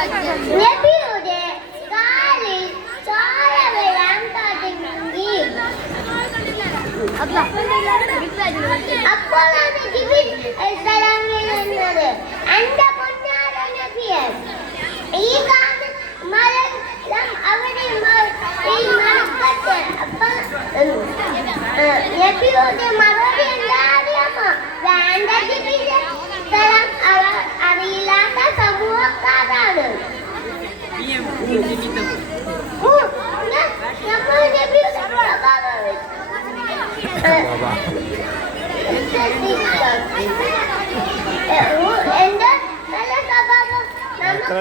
നബിയുടെ കാലിൽ ചോര വീഴാൻ തുടങ്ങി. അപ്പോഴാണ് ജിബ്രീൽ അലൈഹിസ്സലാം വരുന്നത്. എന്റെ പൊന്നാര നബിയെ, ഈ മരം അവിടെ മറക്കട്ടെ. അപ്പൊ നബിയുടെ മറുപടി എന്താ അറിയാമോ? വേണ്ട ജിബ്രീൽ അലൈഹിസ്സലാം അറിയില്ലാത്ത സമൂഹക്കാരാണ്. എന്റെ നല്ല സ്വഭാവം നമുക്ക്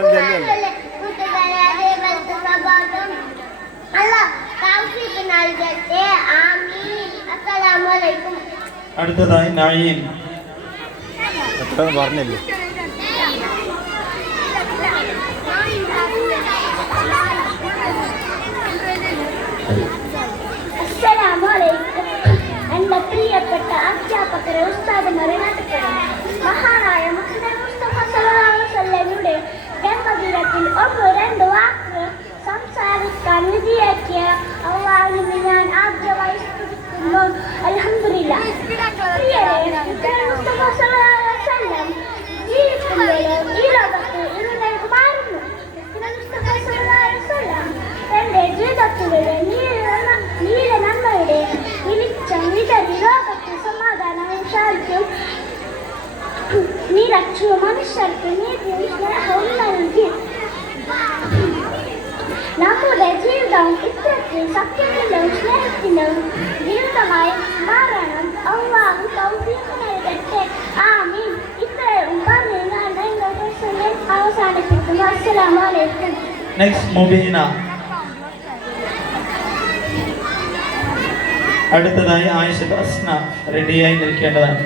സ്വഭാവം അല്ല തൗഫീഖ് നൽകട്ടെ. ആമീൻ. അസ്സലാമു അലൈക്കും. അടുത്തതായി നഈം. എത്ര പറഞ്ഞില്ലേ? അസ്സലാമു അലൈക്കും. എന്റെ പ്രിയപ്പെട്ട അധ്യാപകര ഉസ്താദുമാരെ, നാട്ടുകാരെ, മഹാനായ മുഹമ്മദ് മുസ്തഫ സല്ലല്ലാഹു അലൈഹി വസല്ലമയുടെ ജന്മദിനത്തിൽ ഒന്ന് രണ്ട് വാക്ക് സംസാരിക്കാൻ വിധിയാക്കിയ അല്ലാഹുവിനെ ഞാൻ ആദ്യമായി സ്തുതിക്കുന്നു. അൽഹംദുലില്ലാഹ്. മുസ്തഫ സല്ലല്ലാഹു അലൈഹി വസല്ലം ജീവിക്കുമ്പോൾ ഈ ലോകത്ത് ഇരുളേക്ക് മാറുന്നു. മുസ്തഫ സല്ലല്ലാഹു അലൈഹി വസല്ലം തന്റെ ജീവിതത്തിലൂടെ നീല നന്മയുടെ വെളിച്ചം വിതറി ലോകത്ത് സമാധാനവും ശാന്തിയും നിറച്ചു മനുഷ്യർക്ക് നീതിയും സ്നേഹവും നൽകി. നമ്മുടെ ജീവിതവും ഇത്തരത്തിൽ സത്യത്തിലും സ്നേഹത്തിലും ജീവിതമായി മാറണം. അല്ലാഹു തൗഫീഖ് നൽകട്ടെ. ആമീൻ. ഇത്രയും പറഞ്ഞ് ഞാൻ എന്റെ പ്രസംഗം അവസാനിപ്പിക്കുന്നു. അസ്സലാമു അലൈക്കും. നെക്സ്റ്റ് മുബീന. അടുത്തതായി ആയിഷ അസ്ന റെഡിയായി നിൽക്കേണ്ടതാണ്.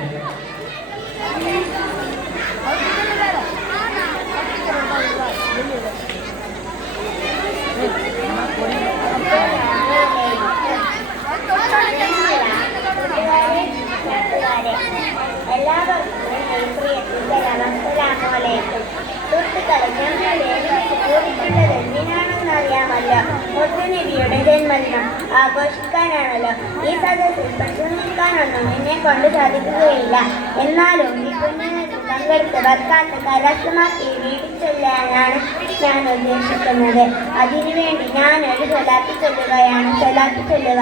അറിയാമല്ലോ, മുത്തുനബിയുടെ ജന്മദിനം ആഘോഷിക്കാനാണല്ലോ. ഈ സദസ്സിൽ പ്രസംഗിക്കാനൊന്നും എന്നെ കൊണ്ട് സാധിക്കുകയില്ല. എന്നാലും ഈ പുണ്യത്തിൽ പങ്കെടുത്ത് ബർക്കാത്ത് കരസ്ഥമാക്കി വീട്ടിൽ ചെല്ലാനാണ് ഞാൻ ഉദ്ദേശിക്കുന്നത്. അതിനുവേണ്ടി ഞാനൊരു സ്വലാത്ത് ചൊല്ലുകയാണ്. സ്വലാത്ത് ചൊല്ലുക.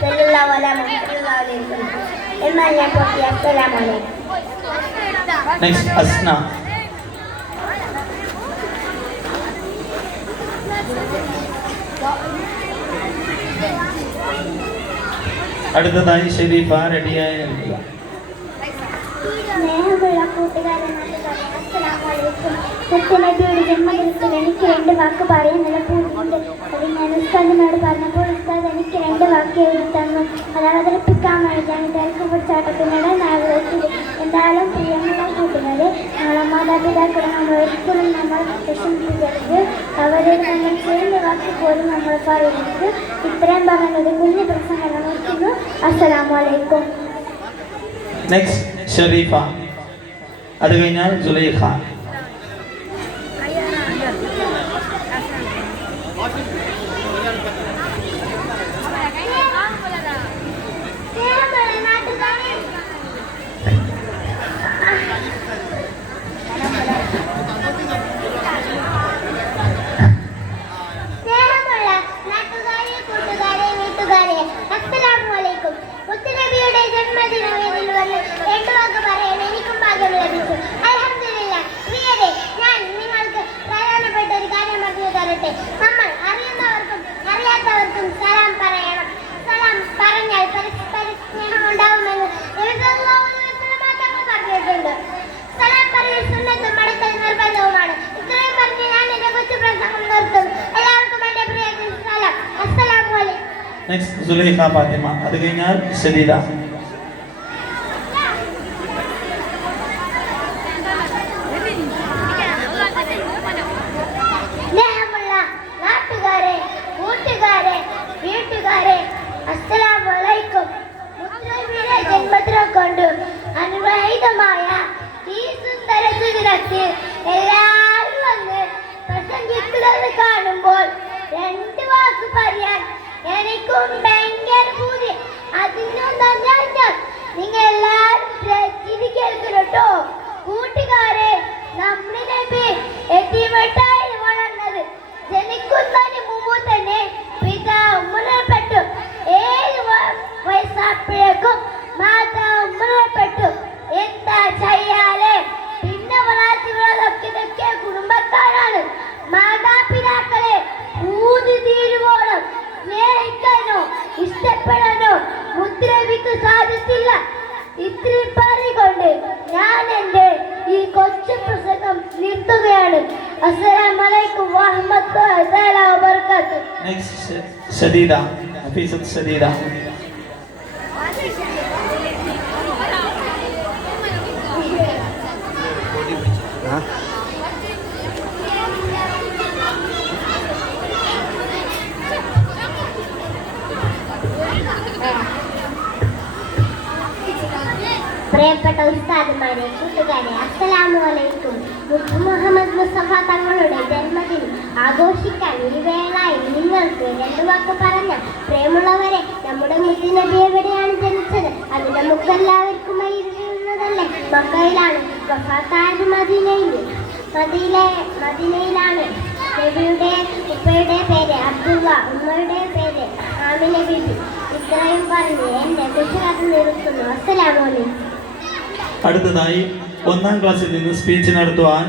സല്ലല്ലാഹു അലൈഹി വസല്ലം എന്നാൽ ഞാൻ പൊട്ടി. അസ്സലാമു അലൈക്കും. നെക്സ്റ്റ് അസ്ന. അടുത്തതായി ഷെരീഫ റെഡിയായി നിൽക്കുക. സ്നേഹമുള്ള കൂട്ടുകാരെ, മുത്തുനബിയുടെ ജന്മദിനത്തിൽ എനിക്ക് രണ്ട് വാക്ക് പറയാനുള്ള പൂർണ്ണമുണ്ട്. അത് ഞാൻ ഉസ്താദിനോട് പറഞ്ഞപ്പോൾ ഉസ്താദ് എനിക്ക് രണ്ട് വാക്ക് എഴുതി തന്നു. അത് അവതരിപ്പിക്കാൻ വേണ്ടി ഞാൻ തിരക്കുപിടിച്ചാട്ടത്തിനിടെ നാഗരികത്തിൽ. എന്തായാലും പ്രിയമുള്ള കൂട്ടുകാരെ, നമ്മളെ മാതാപിതാക്കളെ നമ്മൾ ഒരിക്കലും നമ്മൾ പ്രശംസിക്കരുത്. അവരോട് നമ്മൾ ചെയ്യുന്ന വാക്ക് പോലും നമ്മൾ പറയരുത്. ഇത്രയും പറഞ്ഞത് കുഞ്ഞു പ്രസംഗം നിർത്തുന്നു. അസ്സലാമു അലൈക്കും. നെക്സ്റ്റ് ഷെരീഫ. അത് കഴിഞ്ഞാൽ സുലൈഖ. മുത്തുനബിയുടെ ജന്മദിനത്തിൽ വന്ന് രണ്ട് വാക്ക് പറയാൻ എനിക്കും ഭാഗ്യം ലഭിച്ചു. അൽഹംദുലില്ലാഹ്. പ്രിയരെ, ഞാൻ നിങ്ങൾക്ക് പ്രധാനപ്പെട്ട ഒരു കാര്യം പറഞ്ഞു തരട്ടെ. നമ്മൾ അറിയുന്നവർക്കും അറിയാത്തവർക്കും സലാം പറയണം. സലാം പറഞ്ഞാൽ പരസ്പര സ്നേഹം ഉണ്ടാവുമെന്ന് നബി സല്ലല്ലാഹു അലൈഹി വസല്ലം തങ്ങൾ പറഞ്ഞിട്ടുണ്ട്. സലാം പറയൽ സുന്നത്തും മടക്കൽ നിർബന്ധവുമാണ്. ഇത്രയും പറഞ്ഞ് ഞാൻ എന്റെ കൊച്ചു പ്രസംഗം നിർത്തുന്നു. എല്ലാവർക്കും എന്റെ പ്രിയത്തിൽ സലാം. അസ്സലാമു അലൈക്കും. നെക്സ്റ്റ് സുലൈഖ ഫാത്തിമ. അത് കഴിഞ്ഞാൽ സദീദ. സ്നേഹമുള്ള നാട്ടുകാരെ, കൂട്ടുകാരെ, വീട്ടുകാരെ, അസ്സലാമു അലൈക്കും. മുത്തുനബിയുടെ ജന്മദിനം കൊണ്ട് അനുഗ്രഹീതമായ ഈ സുന്ദര സുദിനത്തിൽ എല്ലാവരും വന്ന് പ്രസംഗിക്കുന്നത് കാണുമ്പോൾ രണ്ട് വാക്ക് പറയാൻ എനിക്കും ഭയങ്കര പൂതി. അതിനൊന്നും ഞാൻ നിങ്ങൾ എല്ലാവരും കേൾക്കണോ കൂട്ടുകാരെ? നമ്മുടെ നബി എത്തിമട്ടായി വളർന്നത്. ജനിക്കുന്നതിന് മുമ്പ് തന്നെ പിതാവ് മരണപ്പെട്ടു. 7 വയസ്സായപ്പോഴേക്കും മാതാവ് മരണപ്പെട്ടു. എന്താ ചെയ്യാലേ? പിന്നെ വളർത്തിയതൊക്കെ കുടുംബക്കാരാണ്. മാതാപിതാക്കളെ ഊതി തീരുവോളം സ്നേഹിക്കാനോ ഇഷ്ടപ്പെടാനോ മുദ്രവിക്ക് സാധിച്ചില്ല. ഇത്രയും പറഞ്ഞുകൊണ്ട് ഞാൻ എൻ്റെ ഈ കൊച്ചു പ്രസംഗം നിർത്തുകയാണ്. അസ്സലാമു അലൈക്കും വറഹ്മത്തുള്ളാഹി വബറകാതുഹു. നെക്സ്റ്റ് സദീദ, ഹഫീസത്ത് സദീദ. പ്രിയപ്പെട്ട ഉസ്താദുമാരെ, കൂട്ടുകാരെ, അസ്സലാമു അലൈക്കും. മുഹമ്മദ് മുസ്തഫ തങ്ങളുടെ ജന്മദിനം ആഘോഷിക്കാൻ ഈ വേളയിൽ നിങ്ങൾക്ക് 2 വാക്ക് പറഞ്ഞ പ്രിയമുള്ളവരെ, നമ്മുടെ മുത്ത് നബി എവിടെയാണ് ജനിച്ചത്? അത് നമുക്കെല്ലാവർക്കും അറിയുന്നതല്ലേ. മക്കയിലാണ്. വഫാത്തായത് മദീനയിലാണ്. നബിയുടെ ഉപ്പയുടെ പേര് അബ്ദുള്ള, ഉമ്മയുടെ പേര് ആമിന ബീബി. ഇത്രയും പറഞ്ഞ് എന്റെ കുശലത നിർത്തുന്നു. അസ്സലാമു അലൈക്കും. അടുത്തതായി 1ാം ക്ലാസ്സിൽ നിന്ന് സ്പീച്ച് നടത്തുവാൻ